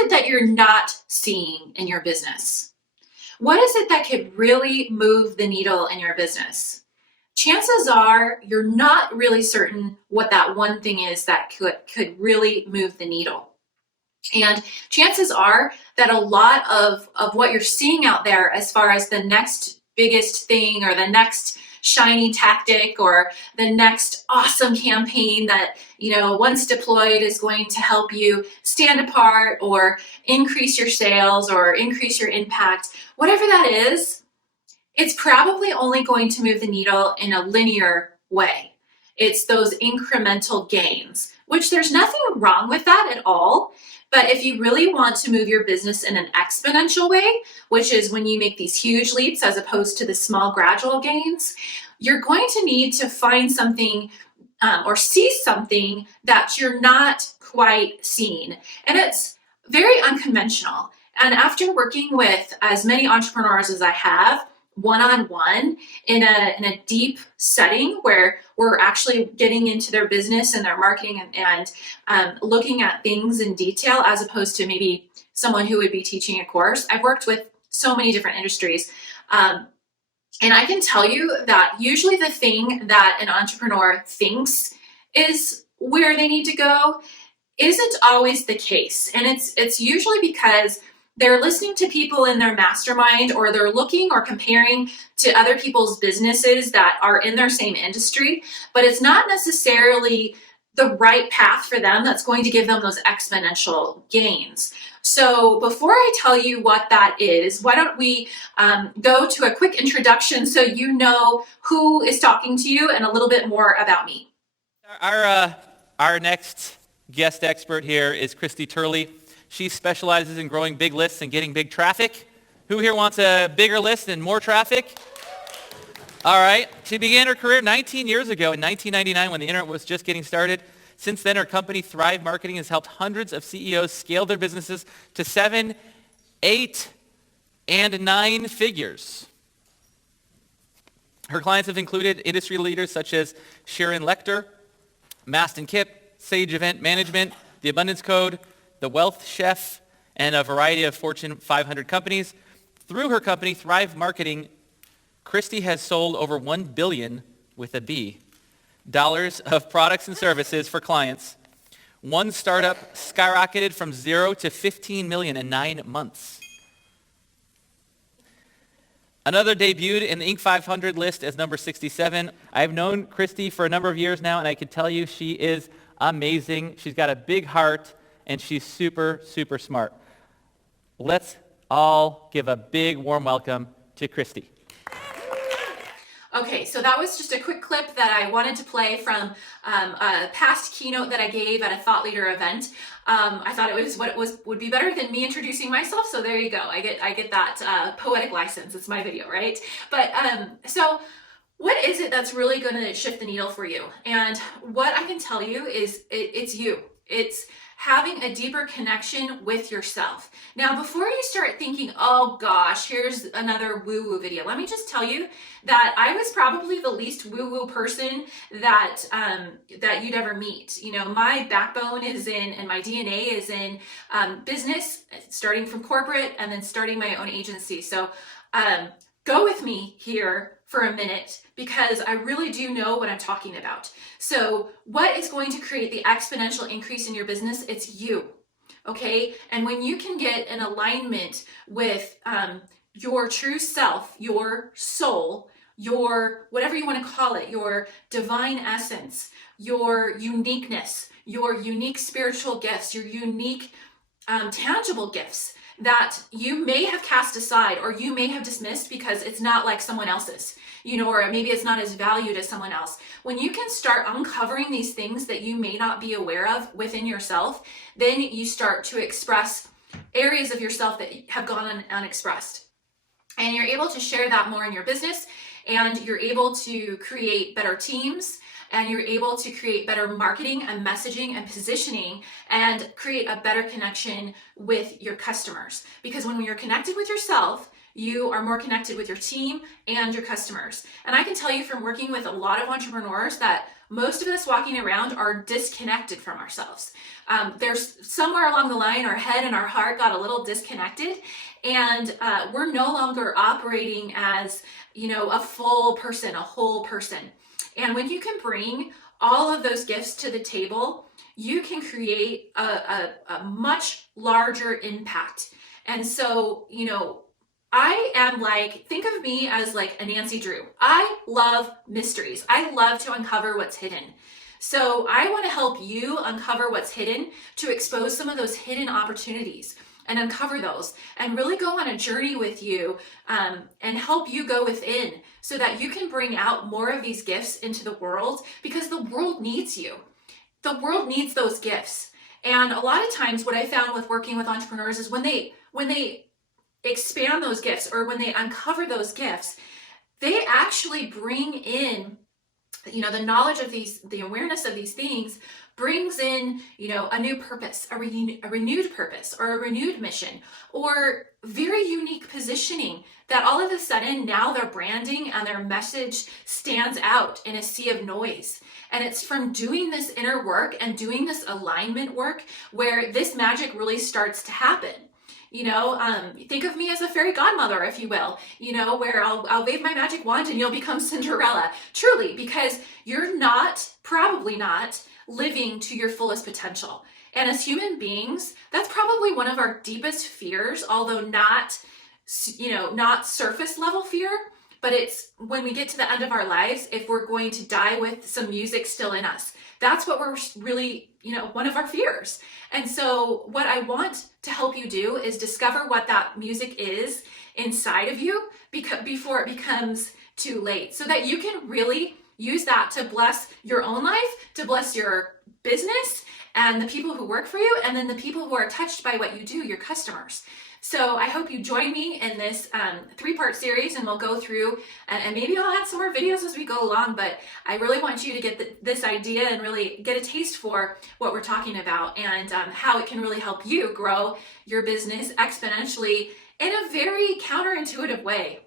it that you're not seeing in your business? What is it that could really move the needle in your business? Chances are you're not really certain what that one thing is that could really move the needle. And chances are that a lot of what you're seeing out there as far as the next biggest thing or the next shiny tactic or the next awesome campaign that, once deployed is going to help you stand apart or increase your sales or increase your impact, whatever that is, it's probably only going to move the needle in a linear way. It's those incremental gains, which there's nothing wrong with that at all. But if you really want to move your business in an exponential way, which is when you make these huge leaps as opposed to the small gradual gains, you're going to need to find something or see something that you're not quite seeing. And it's very unconventional. And after working with as many entrepreneurs as I have, one-on-one in a deep setting where we're actually getting into their business and their marketing and looking at things in detail as opposed to maybe someone who would be teaching a course. I've worked with so many different industries. And I can tell you that usually the thing that an entrepreneur thinks is where they need to go isn't always the case. And it's usually because they're listening to people in their mastermind, or they're looking or comparing to other people's businesses that are in their same industry, but it's not necessarily the right path for them that's going to give them those exponential gains. So before I tell you what that is, why don't we go to a quick introduction so you know who is talking to you and a little bit more about me. Our next guest expert here is Christie Turley. She specializes in growing big lists and getting big traffic. Who here wants a bigger list and more traffic? All right. She began her career 19 years ago in 1999 when the internet was just getting started. Since then, her company, Thrive Marketing, has helped hundreds of CEOs scale their businesses to 7, 8, and 9 figures. Her clients have included industry leaders such as Sharon Lechter, Mastin Kipp, Sage Event Management, The Abundance Code, The Wealth Chef, and a variety of Fortune 500 companies. Through her company, Thrive Marketing, Christie has sold over $1 billion, with a B, dollars of products and services for clients. One startup skyrocketed from 0 to 15 million in 9 months. Another debuted in the Inc. 500 list as number 67. I've known Christie for a number of years now, and I can tell you she is amazing. She's got a big heart, and she's super, super smart. Let's all give a big warm welcome to Christie. Okay, so that was just a quick clip that I wanted to play from a past keynote that I gave at a thought leader event. I thought it would be better than me introducing myself, so there you go. I get that poetic license. It's my video, right? But so what is it that's really going to shift the needle for you? And what I can tell you is it's you. It's having a deeper connection with yourself. Now, before you start thinking, oh gosh, here's another woo-woo video, let me just tell you that I was probably the least woo-woo person that you'd ever meet. My backbone is in, and my DNA is in business, starting from corporate and then starting my own agency. So go with me here for a minute, because I really do know what I'm talking about. So what is going to create the exponential increase in your business? It's you, okay? And when you can get in alignment with your true self, your soul, your whatever you want to call it, your divine essence, your uniqueness, your unique spiritual gifts, your unique tangible gifts that you may have cast aside or you may have dismissed because it's not like someone else's, or maybe it's not as valued as someone else. When you can start uncovering these things that you may not be aware of within yourself, then you start to express areas of yourself that have gone unexpressed. And you're able to share that more in your business, and you're able to create better teams, and you're able to create better marketing and messaging and positioning and create a better connection with your customers. Because when you're connected with yourself, you are more connected with your team and your customers. And I can tell you from working with a lot of entrepreneurs that most of us walking around are disconnected from ourselves. There's somewhere along the line, our head and our heart got a little disconnected, and we're no longer operating as, a full person, a whole person. And when you can bring all of those gifts to the table, you can create a much larger impact. And so, I am think of me as like a Nancy Drew. I love mysteries. I love to uncover what's hidden. So I want to help you uncover what's hidden, to expose some of those hidden opportunities and uncover those, and really go on a journey with you, and help you go within so that you can bring out more of these gifts into the world, because the world needs you. The world needs those gifts. And a lot of times what I found with working with entrepreneurs is when they expand those gifts, or when they uncover those gifts, they actually bring in, the knowledge of these, the awareness of these things brings in, a new purpose, a renewed purpose, or a renewed mission, or very unique positioning, that all of a sudden now their branding and their message stands out in a sea of noise. And it's from doing this inner work and doing this alignment work where this magic really starts to happen. Think of me as a fairy godmother, if you will, where I'll wave my magic wand and you'll become Cinderella, truly, because you're probably not living to your fullest potential. And as human beings, that's probably one of our deepest fears, although not surface level fear, but it's when we get to the end of our lives, if we're going to die with some music still in us. That's what we're really, one of our fears. And so what I want to help you do is discover what that music is inside of you before it becomes too late, so that you can really use that to bless your own life, to bless your business and the people who work for you, and then the people who are touched by what you do, your customers. So I hope you join me in this 3-part series, and we'll go through, and maybe I'll add some more videos as we go along, but I really want you to get this idea and really get a taste for what we're talking about, and how it can really help you grow your business exponentially in a very counterintuitive way.